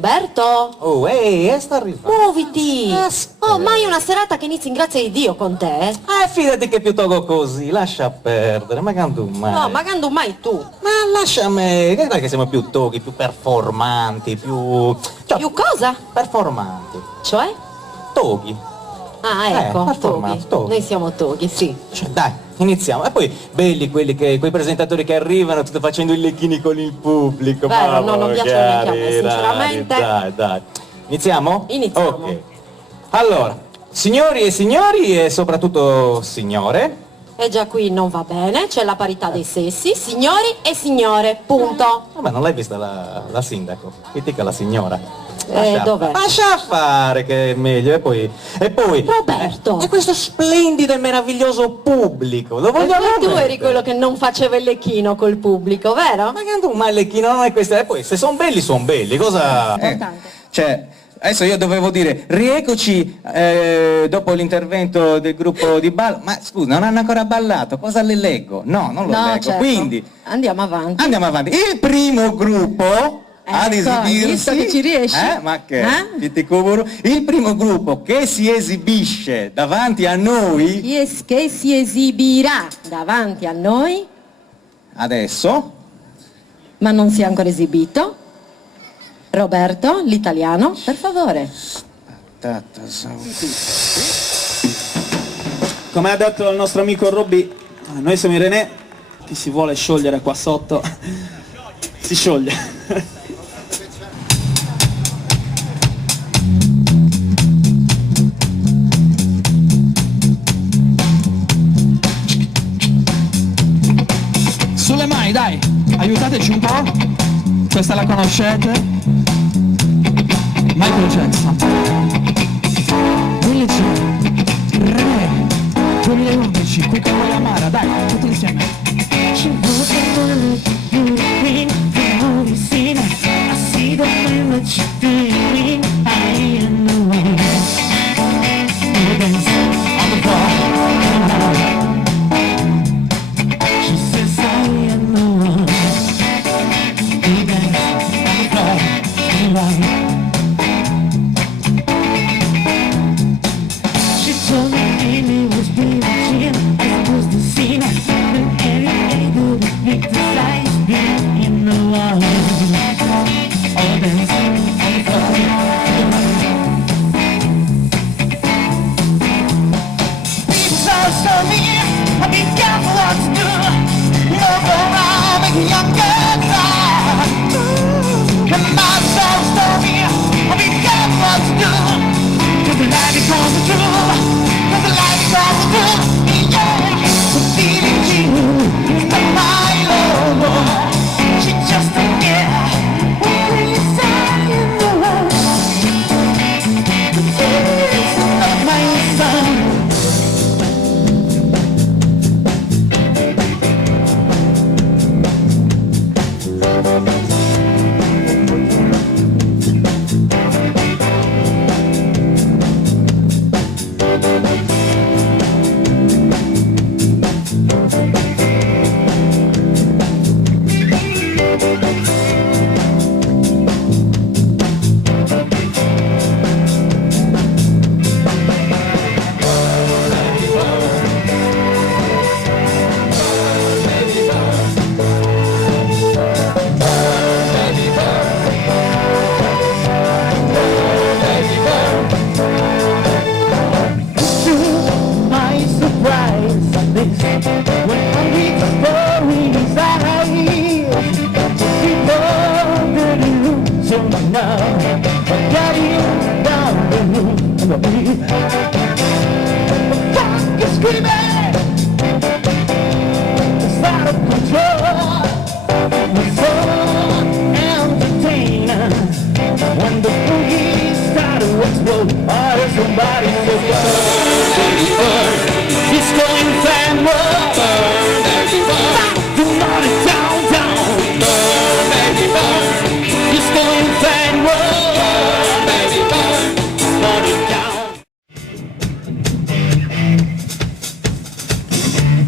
Roberto? Oh, ehi, sta arrivando. Muoviti! Oh, mai una serata che inizi in grazia di Dio con te? Fidati che più togo così, lascia perdere, ma quando mai? No, ma quando mai tu? Ma lasciami, che non è che siamo più toghi, più performanti, più... Cioè, Più cosa? performanti. Cioè? Toghi. Ah, ecco, performance, toghi. toghi. Noi siamo toghi, sì. Cioè, dai, iniziamo. E poi, belli quei presentatori che arrivano, tutti facendo i lecchini con il pubblico. Vero, no, non piacciono neanche a me, sinceramente. Dai. Iniziamo? Iniziamo. Ok. Allora, signori e soprattutto signore, E già qui non va bene, c'è la parità dei sessi, signori e signore, punto. vabbè, non l'hai vista la sindaco? Critica la signora. Dov'è? Lascia fare che è meglio, e poi... Roberto! E questo splendido e meraviglioso pubblico, lo vogliamo E tu eri mettere? quello che non faceva il lecchino col pubblico, vero? Ma che tu, ma il lecchino non è questo, e poi se sono belli, cosa... Cioè, adesso io dovevo dire, rieccoci dopo l'intervento del gruppo di ballo, ma scusa, non hanno ancora ballato, cosa le leggo? No, non lo leggo, certo. quindi Andiamo avanti. andiamo avanti. Il primo gruppo ad Ecco, hai esibirsi, visto che ci riesci? Ma che? Il primo gruppo che si esibisce davanti a noi, Che si esibirà davanti a noi, adesso, ma non si è ancora esibito. Roberto, l'italiano, per favore. Come ha detto il nostro amico Robby, noi siamo i René, chi si vuole sciogliere qua sotto si scioglie. Sulle mani, dai, aiutateci un po'. Questa la conoscete? Michael Jackson. Billie Jean, René, 2011, qui con voi Amara, dai, tutti insieme.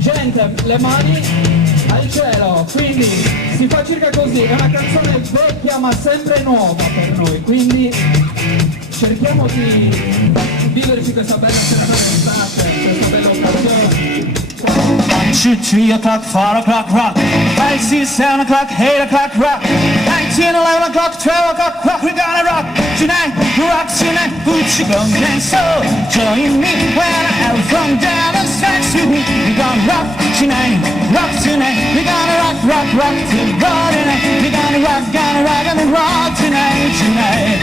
Gente, le mani al cielo, quindi si fa circa così, è una canzone vecchia ma sempre nuova per noi, quindi cerchiamo di viverci questa bella serata d'estate, questa bella occasione. 1, 2, 3 o'clock, 4 o'clock, rock. 5, 6, 7 o'clock, 8 o'clock, rock. 9, 10, 11 o'clock, 12 o'clock, rock. We're gonna rock tonight, rock tonight. Put your gun and soul. Join me when I have from down the stretch to me. We're gonna rock tonight, rock tonight. We're gonna rock, rock, rock till God tonight. We're gonna rock and rock tonight, tonight.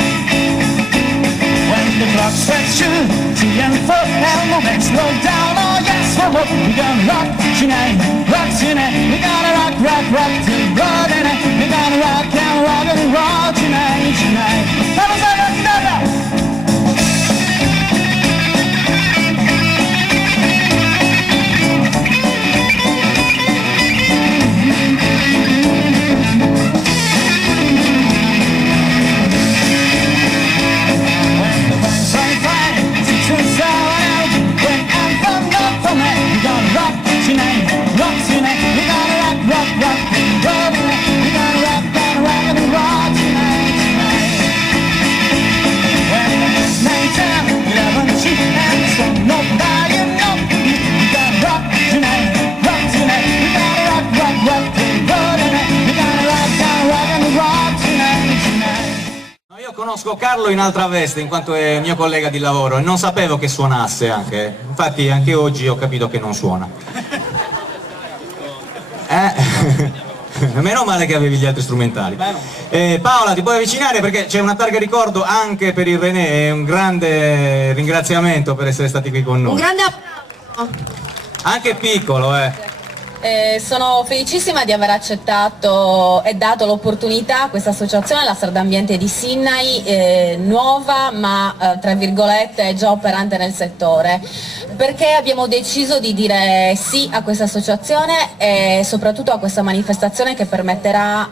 When the clock strikes 2, 3 and 4, and the next slow down, oh yes, for more. We're gonna rock tonight, we're gonna rock, rock, rock till God tonight. We're gonna rock and rock tonight, tonight. Vamos a la guitarra! Io conosco Carlo in altra veste, in quanto è mio collega di lavoro, e non sapevo che suonasse anche. Infatti anche oggi ho capito che non suona. Meno male che avevi gli altri strumentali. Paola, ti puoi avvicinare perché c'è una targa ricordo anche per il René, e un grande ringraziamento per essere stati qui con noi. Un grande applauso. Anche piccolo, Sono felicissima di aver accettato e dato l'opportunità a questa associazione, la Sardambiente di Sinnai, nuova ma tra virgolette già operante nel settore, perché abbiamo deciso di dire sì a questa associazione e soprattutto a questa manifestazione che permetterà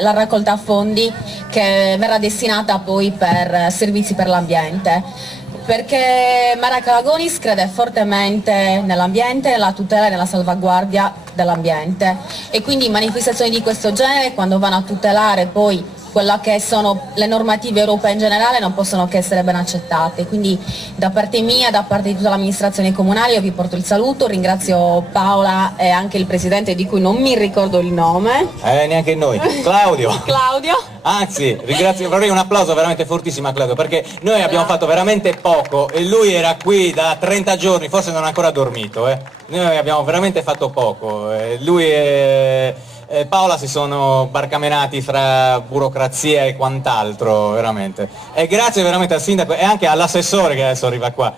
la raccolta fondi che verrà destinata poi per servizi per l'ambiente. Perché Maracalagonis crede fortemente nell'ambiente, nella tutela e nella salvaguardia dell'ambiente, e quindi manifestazioni di questo genere, quando vanno a tutelare poi quella che sono le normative europee in generale, non possono che essere ben accettate. Quindi da parte mia, da parte di tutta l'amministrazione comunale, io vi porto il saluto, ringrazio Paola e anche il presidente di cui non mi ricordo il nome. Neanche noi. Claudio. Claudio. Anzi, ringrazio, vorrei un applauso veramente fortissimo a Claudio, perché noi abbiamo fatto veramente poco e lui era qui da 30 giorni, forse non ha ancora dormito. Noi abbiamo veramente fatto poco. Lui e Paola si sono barcamenati fra burocrazia e quant'altro, veramente. E grazie veramente al sindaco e anche all'assessore che adesso arriva qua.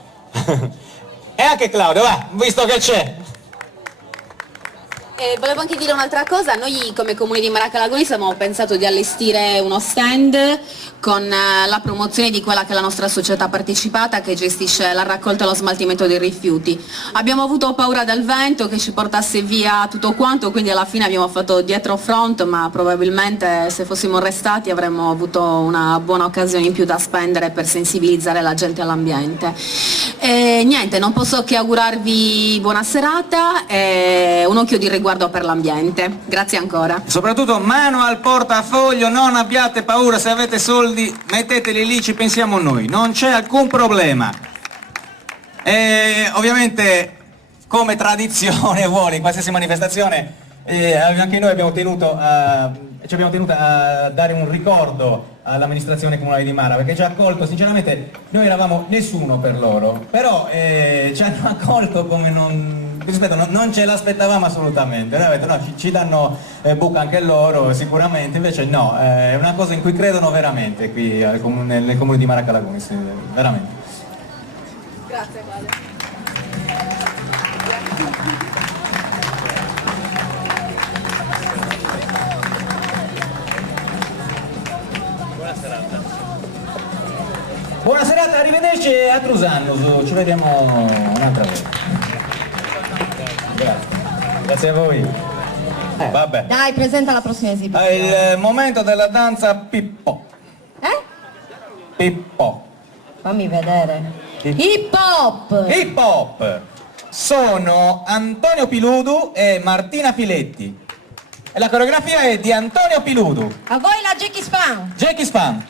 E anche Claudio, va, visto che c'è. Volevo anche dire un'altra cosa, noi come Comune di Maracalagonis abbiamo pensato di allestire uno stand con la promozione di quella che è la nostra società partecipata che gestisce la raccolta e lo smaltimento dei rifiuti. Abbiamo avuto paura del vento che ci portasse via tutto quanto, quindi alla fine abbiamo fatto dietro front, ma probabilmente se fossimo restati avremmo avuto una buona occasione in più da spendere per sensibilizzare la gente all'ambiente. E niente, non posso che augurarvi buona serata e un occhio di riguardo per l'ambiente. Grazie ancora. Soprattutto mano al portafoglio, non abbiate paura, se avete soldi metteteli lì, ci pensiamo noi, non c'è alcun problema. E ovviamente, come tradizione vuole in qualsiasi manifestazione, anche noi ci abbiamo tenuto a dare un ricordo all'amministrazione comunale di Mara, perché ci ha accolto, sinceramente noi eravamo nessuno per loro, però ci hanno accolto come non ce l'aspettavamo assolutamente. Noi avete, no, ci danno buca anche loro sicuramente, invece no, è una cosa in cui credono veramente qui nel comune di Maracalagonis, veramente. Grazie, Claudio. Buona serata, arrivederci e a Trusanno, ci vediamo un'altra volta. Grazie a voi. Vabbè. Dai, presenta la prossima È esibizione. il momento della danza Pippo. Pippo. Fammi vedere. Hip hop! Hip hop. Sono Antonio Piludu e Martina Filetti. e la coreografia è di Antonio Piludu. A voi la Jackie Span. Jackie Span.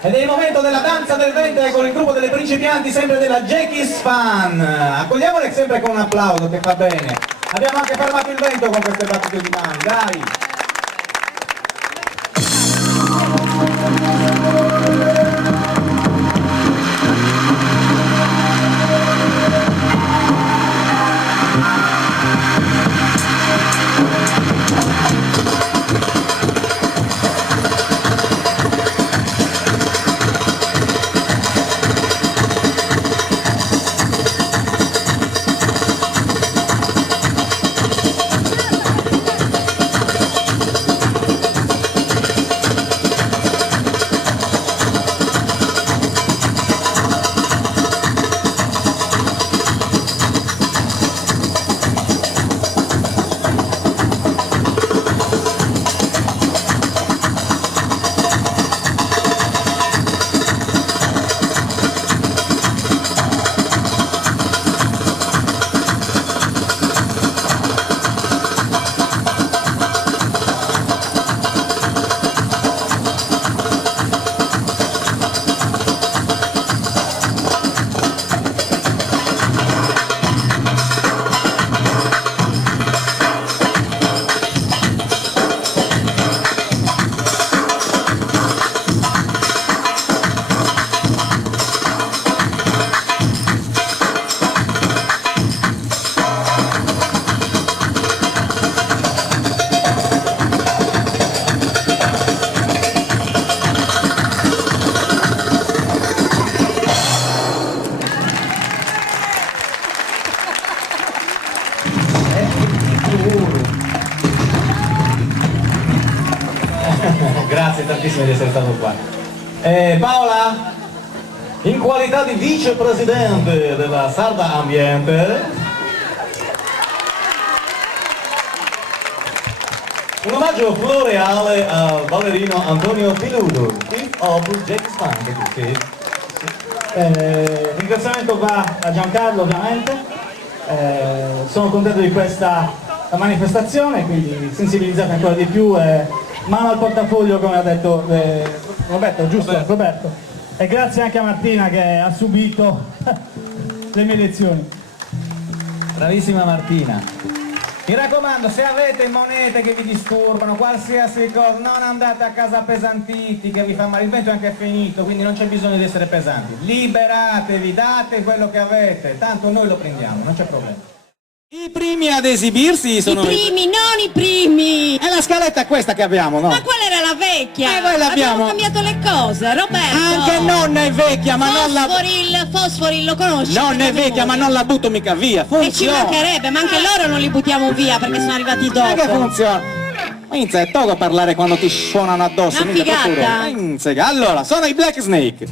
Ed è il momento della danza del ventre con il gruppo delle principianti, sempre della Jackie Span. Accogliamole sempre con un applauso che fa bene. Abbiamo anche fermato il vento con queste battute di mani, dai! Grazie tantissimo di essere stato qua. Paola, in qualità di vicepresidente della Sarda Ambiente, un omaggio floreale al ballerino Antonio Piludu, Chief of Jackie Span. Ringraziamento va a Giancarlo ovviamente, sono contento di questa manifestazione, quindi sensibilizzate ancora di più, mano al portafoglio come ha detto Roberto, giusto? Roberto. E grazie anche a Martina che ha subito le mie lezioni. Bravissima Martina. Mi raccomando, se avete monete che vi disturbano, qualsiasi cosa, non andate a casa appesantiti che vi fa male, il vento è anche finito, quindi non c'è bisogno di essere pesanti. Liberatevi, date quello che avete, tanto noi lo prendiamo, non c'è problema. I primi ad esibirsi sono... I primi, non i primi! È la scaletta questa che abbiamo, no? Ma qual era la vecchia? Noi l'abbiamo. Abbiamo cambiato le cose, Roberto! Anche nonna è vecchia, ma non la... Fosforil, lo conosci? Nonna è vecchia, ma non la butto mica via, E ci funziona! mancherebbe, ma anche loro non li buttiamo via perché sono arrivati Ma che dopo. funziona? Inizia, è togo a parlare quando ti suonano addosso. Una mica figata. procuro. Inizia. Allora, sono i Black Snake.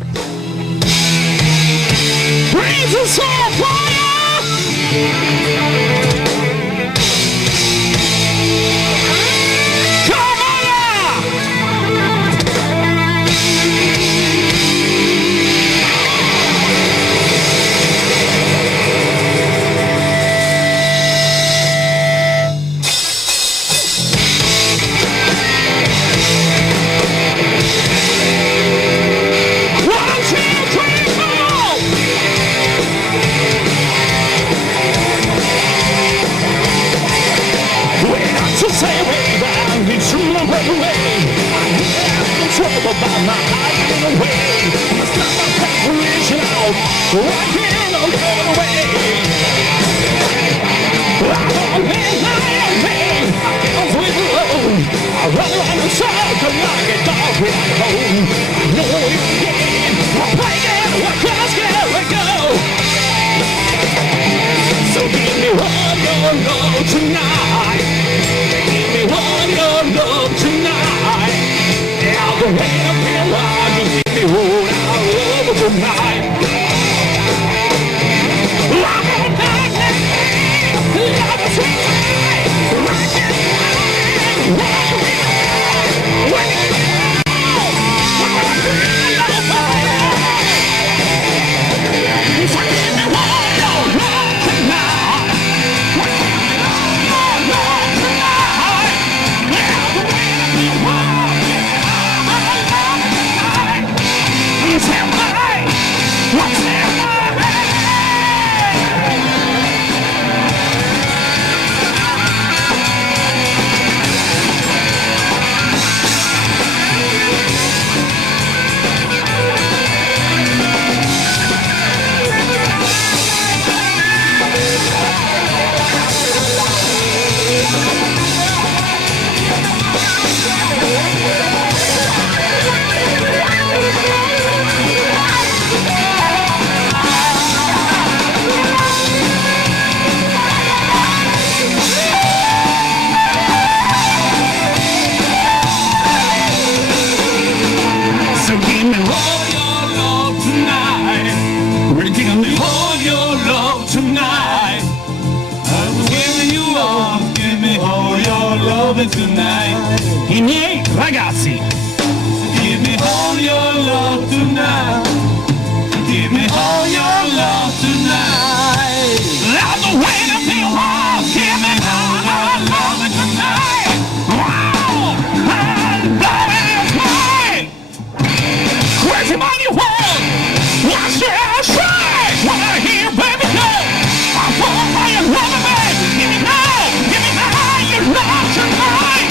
I miei ragazzi, give me all your love tonight, give me all your love tonight, love the way to feel love, give me all your love tonight, wow, and love is mine, crazy money world, what's your strike, wanna hear baby go, I'm full by your love man, give me all your love tonight.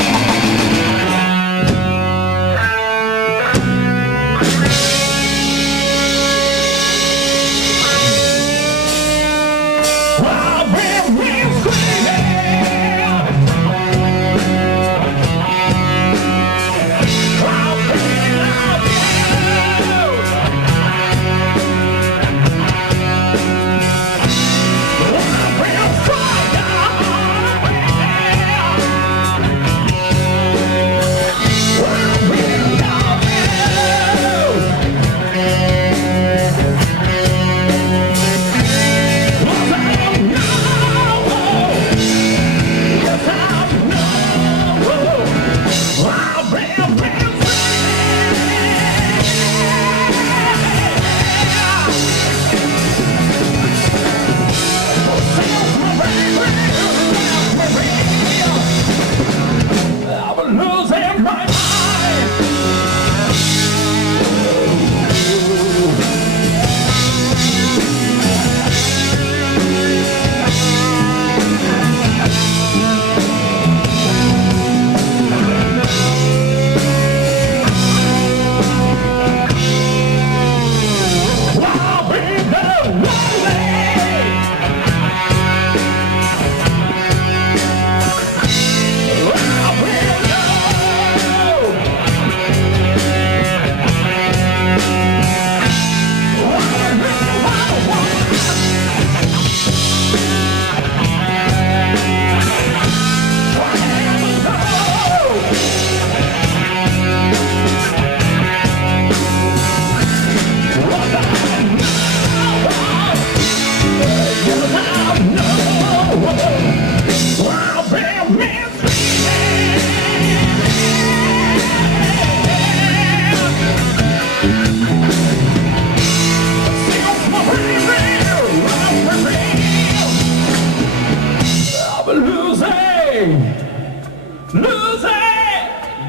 Losing,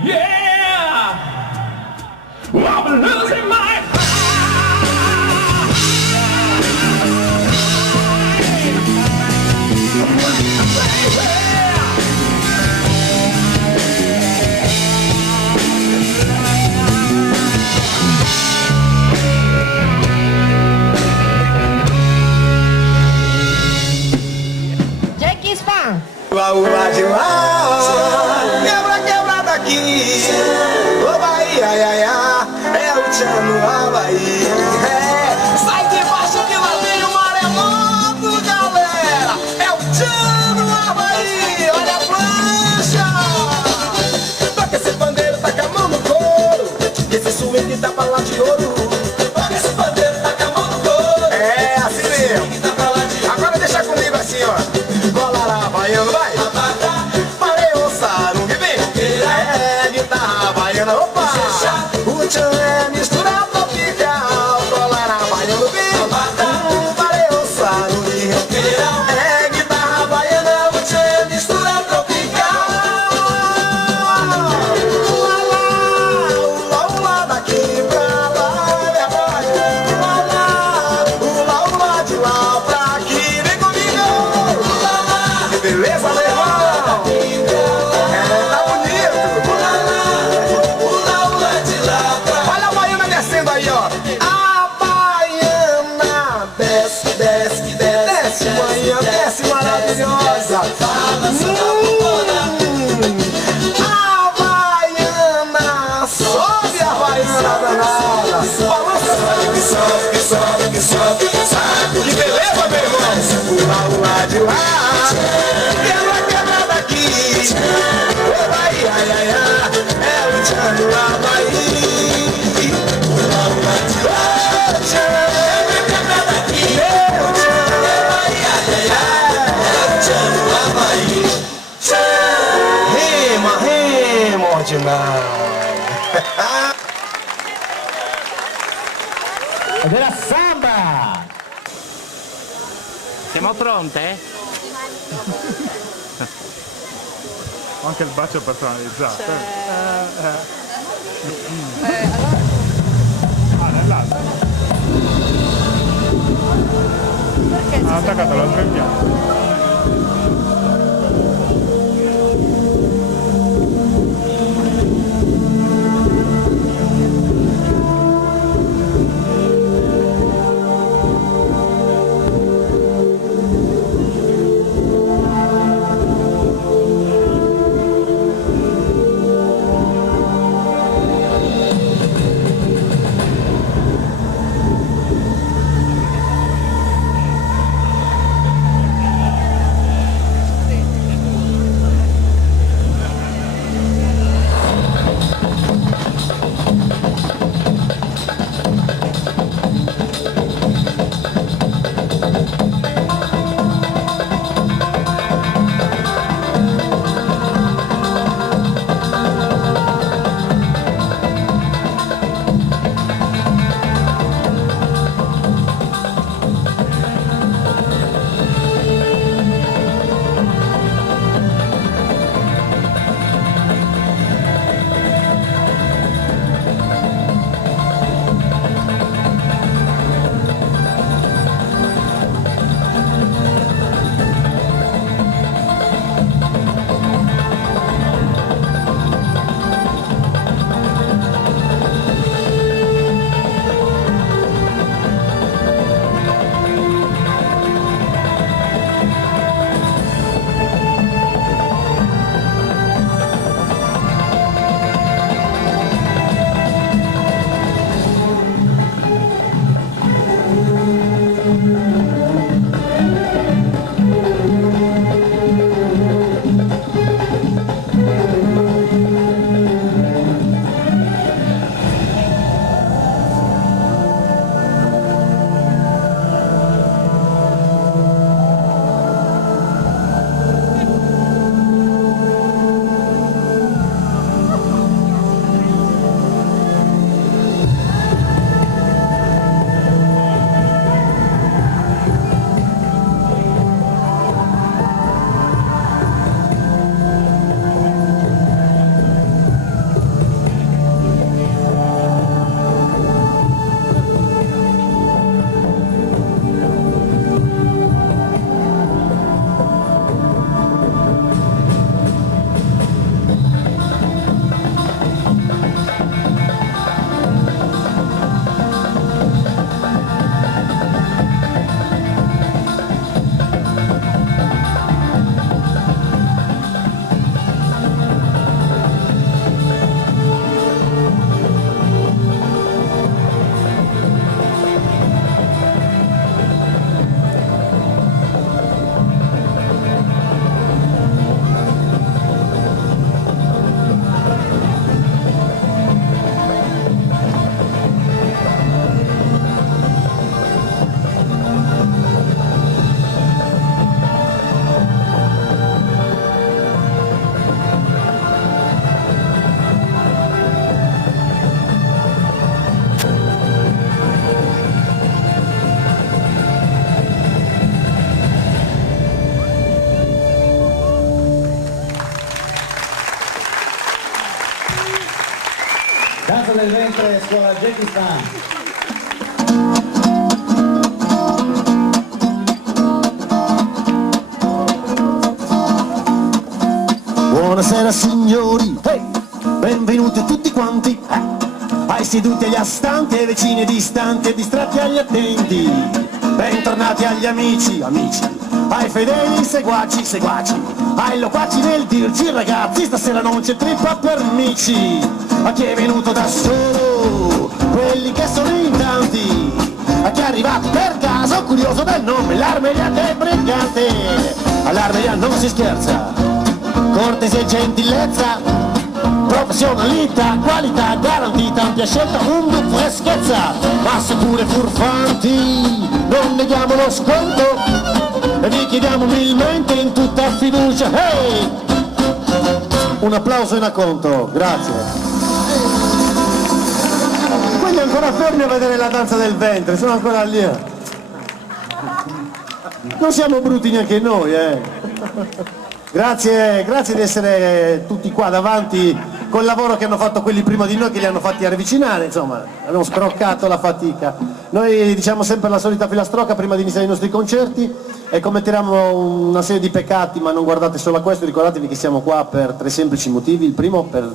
yeah. I'm losing my Jackie Span. Ula de lá, quebra, quebra daqui. Ô Bahia, ai, ai, ai, é o tchan no Havaí. É, sai de baixo que lá vem o maremoto, galera. É o tchan no Havaí, olha a plancha. Toca esse pandeiro, taca a mão no couro. Que esse swing tá pra lá de ouro. Toca esse pandeiro, taca a mão no couro. É, assim mesmo. Agora deixa comigo assim, ó. Cola lá, baiano, vai. Parei, ossa, não me vem. É, guitarra baiana, opa. O tchan é mistura tropical. Cola lá, baiano, vem. Parei, ossa, não me vem. É, guitarra baiana, o tchan é mistura tropical. Ula, ula, ula, daqui pra lá, é nóis. Ula, ula, de lá pra aqui, vem comigo. Que beleza, meu irmão. É, tá bonito. Olha a baiana descendo aí, ó. A baiana desce, desce, desce, manhã, desce maravilhosa. A baiana sobe, a baiana danada. Balança, que sobe, que sobe, que sobe, que sobe. Que beleza, meu irmão. Ula, ula de lá. Quebra, quebra daqui. Ô Bahia, ai, ai, ai, é o tchan do Havaí. Ula, ula de lá. Quebra, quebra daqui. É o tchan do Havaí, ai, ai, ai, é o tchan do Havaí. Tchan. Rima, rima ordinário. Ed era samba! Siamo pronte? Anche il bacio personalizzato. Ah, nell'altro. Ha attaccato l'altro impianto. del ventre scuola Jackie Span. Buonasera signori, hey! Benvenuti tutti quanti, ai seduti agli astanti, ai vicini distanti e distratti agli attenti. Bentornati agli amici, ai fedeli seguaci, ai loquaci nel dirci ragazzi, stasera non c'è trippa per amici. A chi è venuto da solo, quelli che sono in tanti, a chi è arrivato per caso, curioso del nome, l'Armelia del Brigante. All'Armelia non si scherza, cortesia e gentilezza, professionalità, qualità garantita, ampia scelta, freschezza, ma seppure furfanti, non neghiamo lo sconto e vi chiediamo umilmente in tutta fiducia, hey! Un applauso in acconto, grazie. Quelli ancora fermi a vedere la danza del ventre, sono ancora lì. Non siamo brutti neanche noi, Grazie di essere tutti qua davanti col lavoro che hanno fatto quelli prima di noi, che li hanno fatti avvicinare, insomma, abbiamo scroccato la fatica. Noi diciamo sempre la solita filastrocca prima di iniziare i nostri concerti e commetteremo una serie di peccati, ma non guardate solo a questo, ricordatevi che siamo qua per 3 semplici motivi. Il primo, per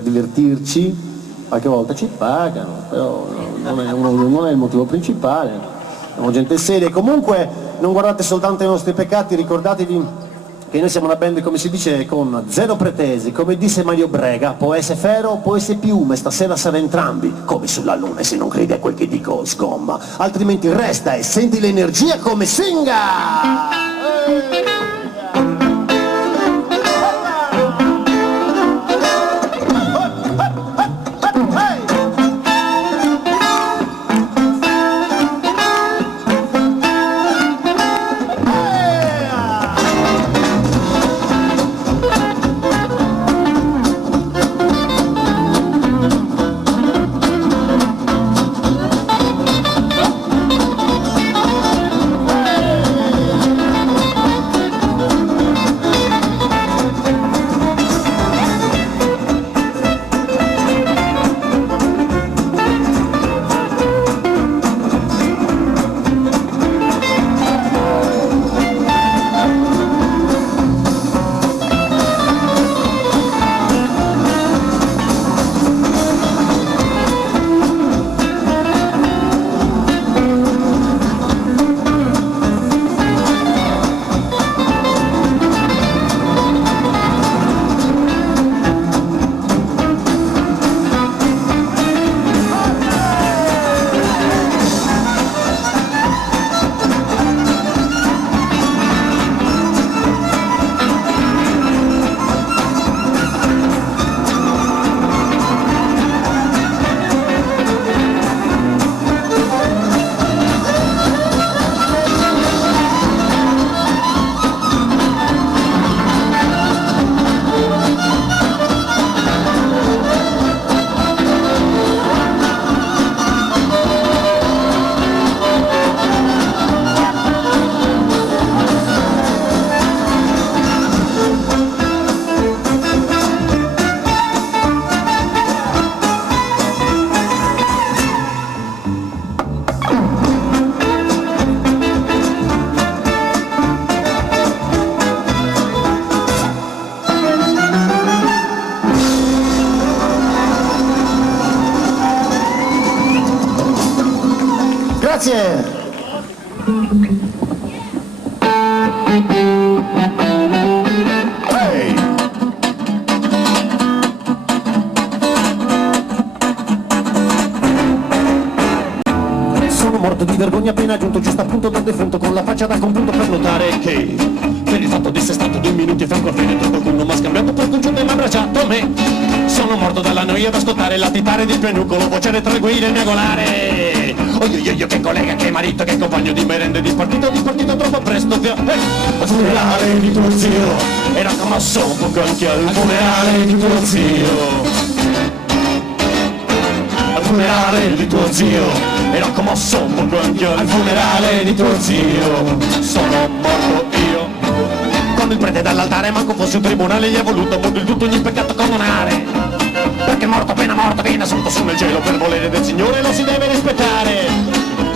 divertirci, qualche volta ci pagano, però non è il motivo principale. Siamo gente seria e comunque non guardate soltanto i nostri peccati, ricordatevi che noi siamo una band, come si dice, con zero pretese, come disse Mario Brega, può essere ferro, può essere piume, stasera sarà entrambi, come sulla luna, e se non credi a quel che dico sgomma, altrimenti resta e senti l'energia come singa! Grazie! Hey! Sono morto di vergogna appena giunto giusto appunto dal defunto, con la faccia da compunto per notare che per il fatto di essere stato 2 minuti franco a fine qualcuno mi ha scambiato per congiunto e mi ha abbracciato me. Sono morto dalla noia ad ascoltare la titare di penuncolo, voce retroguida e miagolare. Io che collega, che marito, che compagno di merende, di partito troppo presto via. Al funerale di tuo zio era commosso un poco anche al funerale di tuo zio. Al funerale di tuo zio era commosso un poco anche al funerale di tuo zio. Sono morto io. Quando il prete dall'altare manco fosse un tribunale gli ha voluto mondo il tutto ogni peccato condonare. perché morto appena morto viene assunto su nel cielo per volere del Signore, lo si deve rispettare.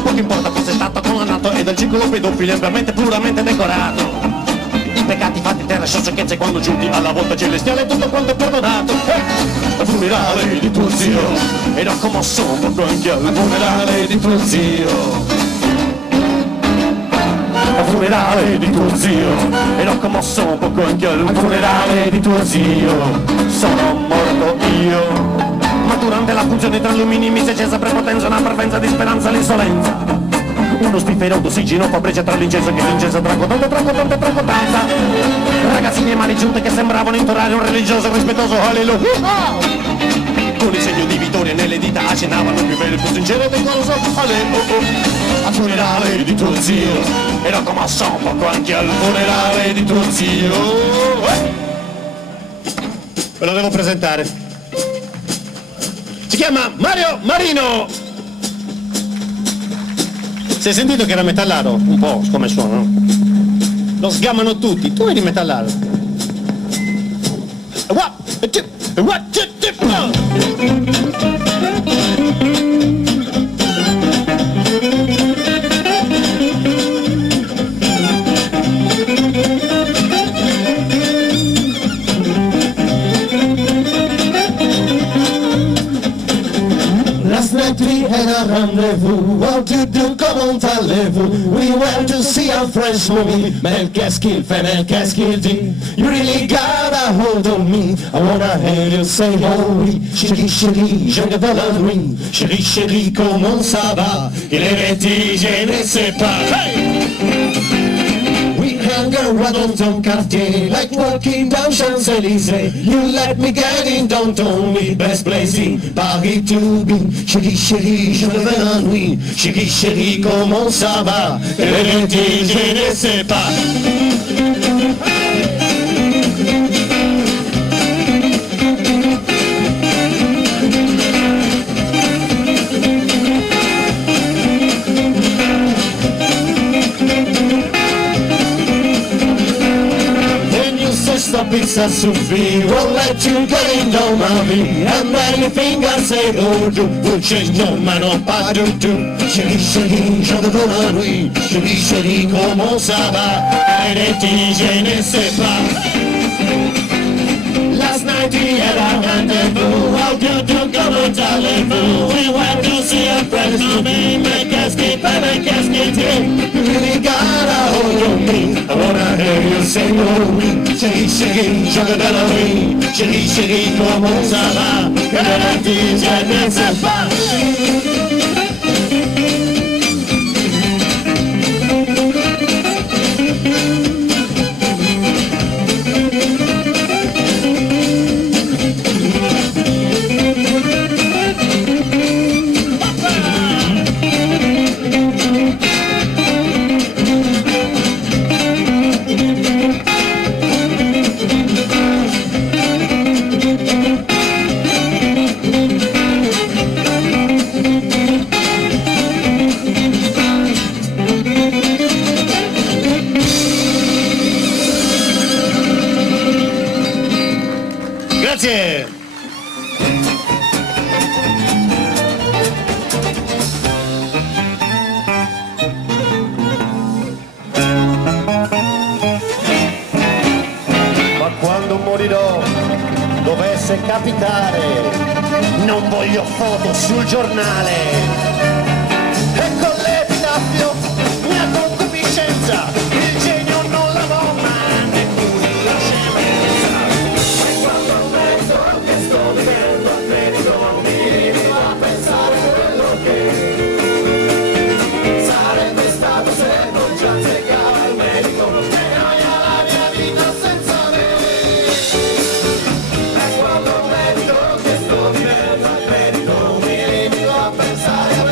Poco importa fosse stato condannato e dal circolo pedofilo ampiamente puramente decorato. I peccati fatti terra, sciocchezze quando giunti alla volta celestiale tutto quanto è perdonato. Al funerale di tuo zio ero commosso un poco anche al funerale di tuo zio. Al funerale di tuo zio ero commosso un poco anche al funerale di tuo zio. Sono morto io, ma durante la funzione tra lumini mi si è accesa prepotenza, una parvenza di speranza, l'insolenza. Uno spiffero d'ossigeno fabbrica tra l'incenso che l'incenso tracotante, tracotante, tracotanza. Ragazzini e mani giunte che sembravano intonare un religioso rispettoso alleluia. Con il segno di vittoria nelle dita accennavano più bello e più sincero e decoroso alleluia. Al funerale di tuo zio ero commosso un poco anche al funerale di tuo zio. Ve lo devo presentare. Si chiama Mario Marino. Si è sentito che era metallaro? Un po' come suono, no? Lo sgamano tutti, tu eri metallaro. Last night we had a rendezvous. What to do, comment allez-vous? We went to see a French movie. Mel Casquille, Mel Casquille. You really got a hold on me. I wanna hear you say oh oui. Chérie, chérie, je ne veux la nuit. Chérie, chérie, comment ça va? Il est petit, je ne sais pas. Hey! We hang around on ton quartier, like walking down Champs-Élysées. You let me get in downtown, the best place in Paris to be. Chérie, chérie, je veux la nuit. Chérie, chérie, comment ça va? Elle dit, je ne sais pas. Pizza suffit, won't let you get in down my vie. And anything I say or do will change, no man, no pas du tout. Chérie, chérie, je veux la nuit. Chérie, chérie, comment ça va? Elle dit, je ne sais pas. Last night we had a rendezvous. How do you comment allez-vous? We went to see a French movie. Make us keep and make us keep it. You really got a hold on me. I wanna hear you say oh oui. Chérie, chérie, je veux la nuit. Chérie, chérie, comment ça va? Elle dit, je ne sais pas. Grazie! Ma quando morirò, dovesse capitare, non voglio foto sul giornale. E con l'epitaffio, mia concupiscenza, il genio non l'amò mai, neppure la scemenza. E quando penso che sto vivendo a credito, mi limito a pensare quello che sarebbe stato se non ci azzeccava il medico. Che noia la mia vita senza me. E quando penso che sto vivendo a credito, mi limito a pensare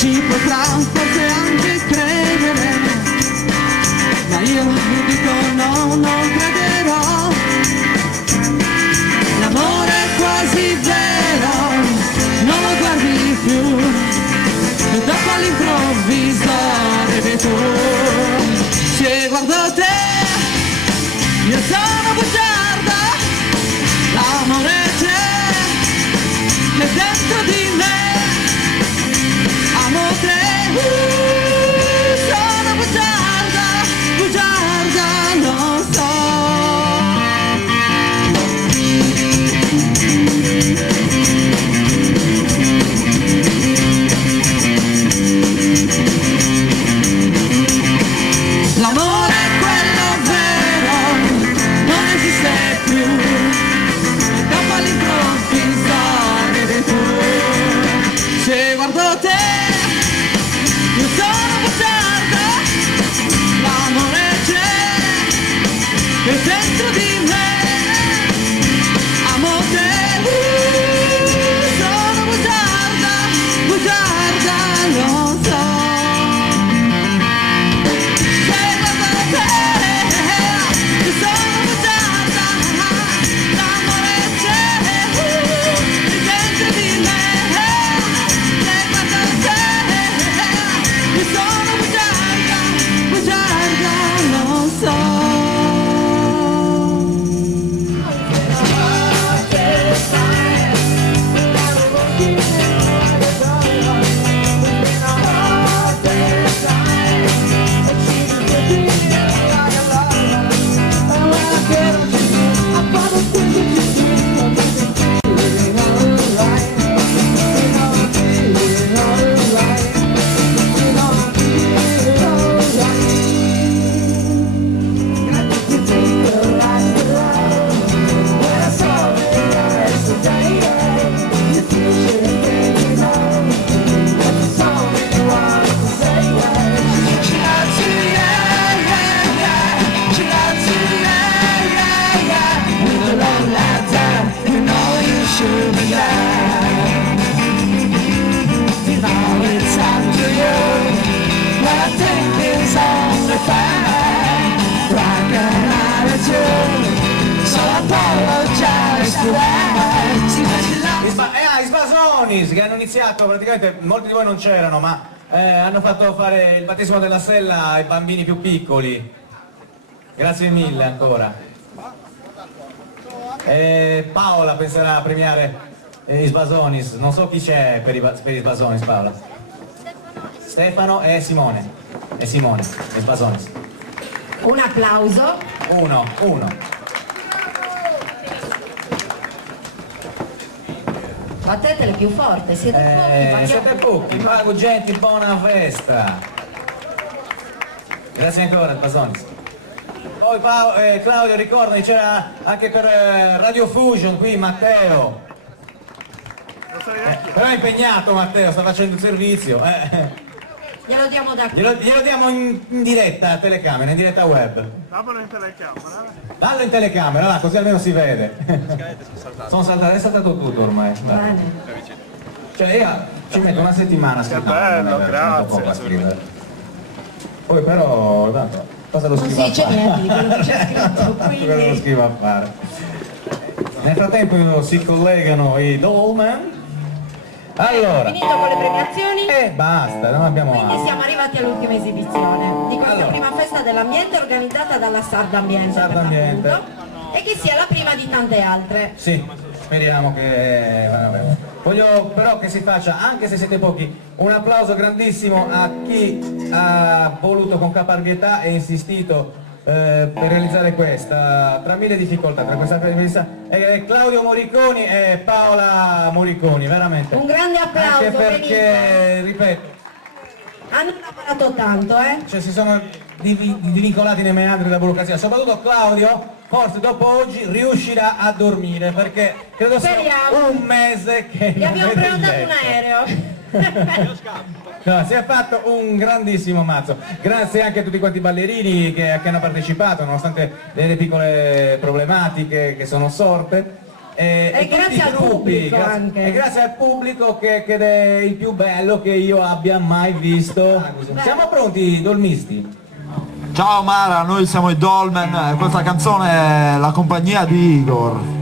ci potrà forse anche credere, ma io dico no, non crederò. L'amore è quasi vero, non lo guardi più, e dopo all'improvviso arrivi tu. Se guardo te, io sono bugiarda, l'amore c'è, è dentro di me, amo te, sono bugiarda, bugiarda, lo so. L'amore è quello vero, non esiste più, e dopo all'improvviso arrivi tu. Se guardo te, io sono bugiarda, l'amore c'è, è dentro di me, amo te, sono bugiarda, bugiarda, lo so. I Sbasonis che hanno iniziato, praticamente molti di voi non c'erano, ma hanno fatto fare il battesimo della sella ai bambini più piccoli. Grazie mille ancora. Paola penserà a premiare i Sbasonis, non so chi c'è per i Sbasonis, Paola. Stefano e Simone. E Simone, i Sbasonis. Un applauso. Uno. Battetele più forte, Siete pochi, pago gente, buona festa. Grazie ancora, Sbasonis. Poi Claudio, ricordami, c'era anche per Radio Fusion qui Matteo. Però è impegnato Matteo, sta facendo il servizio. Glielo diamo da qui. Glielo diamo in diretta a telecamera, in diretta web. Dallo in telecamera. Dallo in telecamera, va, così almeno si vede. Sono saltate, è saltato tutto ormai. Bene. Cioè io ci metto una settimana a scrivere. bello, ci metto grazie. poco a scrivere. Poi però, tanto, cosa lo Non scrivo si a dice fare? niente di quello che c'è scritto, Cosa lo quindi... scrivo a fare? Nel frattempo si collegano i Dolman. Allora, Finito con le premiazioni? basta, non abbiamo Quindi altro. siamo arrivati all'ultima esibizione di questa prima festa dell'ambiente organizzata dalla Sardambiente, per Sardambiente. l'appunto, e che sia la prima di tante altre. Sì, speriamo che vada bene. Voglio però che si faccia, anche se siete pochi, un applauso grandissimo a chi ha voluto con caparbietà e insistito per realizzare questa, tra mille difficoltà, tra questa festa, Claudio Moriconi e Paola Moriconi, veramente. Un grande applauso, anche perché, ripeto, hanno lavorato tanto, cioè si sono divincolati nei meandri della burocrazia, soprattutto Claudio, forse dopo oggi riuscirà a dormire, perché credo sia un mese che Gli non abbiamo vede il prenotato un letto. aereo. No, si è fatto un grandissimo mazzo. Grazie anche a tutti quanti i ballerini che hanno partecipato, nonostante delle piccole problematiche che sono sorte. E tutti grazie i al gruppi, pubblico anche. e grazie al pubblico che è il più bello che io abbia mai visto. Siamo pronti, dolmisti? Ciao Mara, noi siamo i Dolmen, questa canzone è la compagnia di Igor.